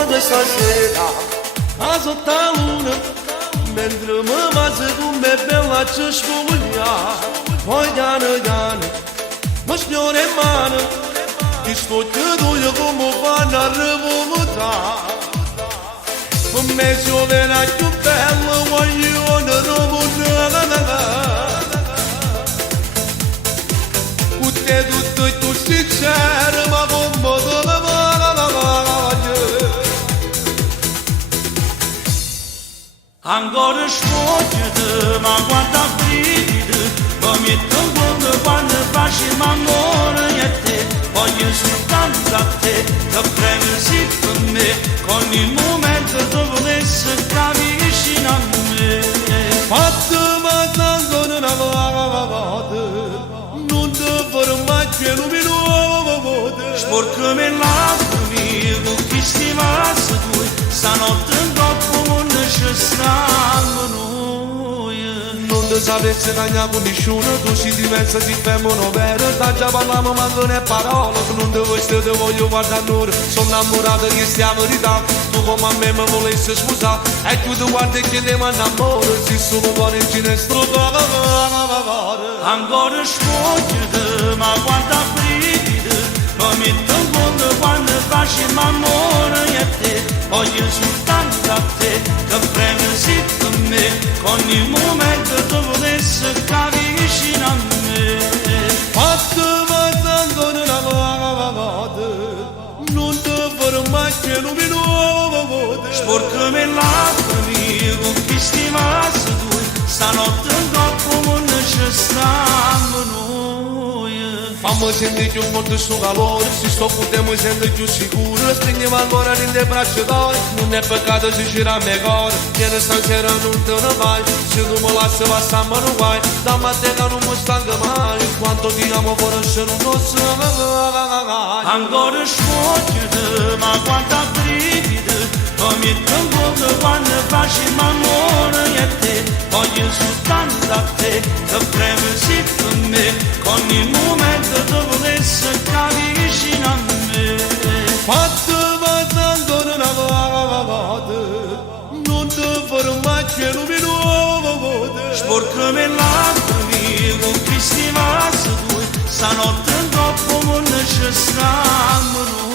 moda stasera, casa tauna, mentre mamazza con me bella ci sfoglia, poi piano piano, mi sfiora in mano, ti sto chiedendo come fanno a rivoltare. Me giovane più bello, voglio una Tutte tutto e tu sincero, ma come dove voglio. Ancora sfoggiate, ma guarda brividi, mi metto in conto quando faccio l'amore a te, voglio soltanto a te, che premi sì per me, con il momento dove volessi stavi vicino a me. Fatto ma tanto non avevate, non ti fermai che luminoso. Sporcami lacrime, con chi stimasse tu, stanotte in troppo non ci stanno noi. Non ti sapessi cagnare con nessuno, tu si diversa, si fermano vero. Già parliamo ma non è parola, non ti vuoi stare, ti voglio guardare l'ora. Sono innamorato che stiamo ridando, tu come a me mi volessi scusare. E tu ti guardi e chiediamo un amore, se solo cuore in ginestra. Ancora sfoggiate, ma guarda brividi, mi metto in conto quando faccio l'amore a te, voglio soltanto a te, che premi sì per me, con il momento dove volessi stavi vicino a me. Fatto ma tanto non avevate, non ti fermai che luminoso. Sporcami lacrime, con chi stimasse tu, stanotte in troppo non ci stanno noi. Fammi sentire più forte sto calore, se sto con te mi sento più sicuro. Stringiamo ancora nelle braccia d'oro, non è peccato se ci rame cuore. Viene stasera non te ne vai, se tu mi lasci passare ma non vai. Da mattina non mi stanco mai, quanto ti amo forse non lo so. Ancora sfoggiate, ma guarda brividi, mi metto in conto quando faccio l'amore a te, voglio soltanto a te, che premi sì per me, con il momento dove volessi stavi vicino a me. Fatto ma tanto non avevate, non ti fermai che luminoso. Sporcami lacrime, con chi stimasse tu, stanotte in troppo non ci stanno noi.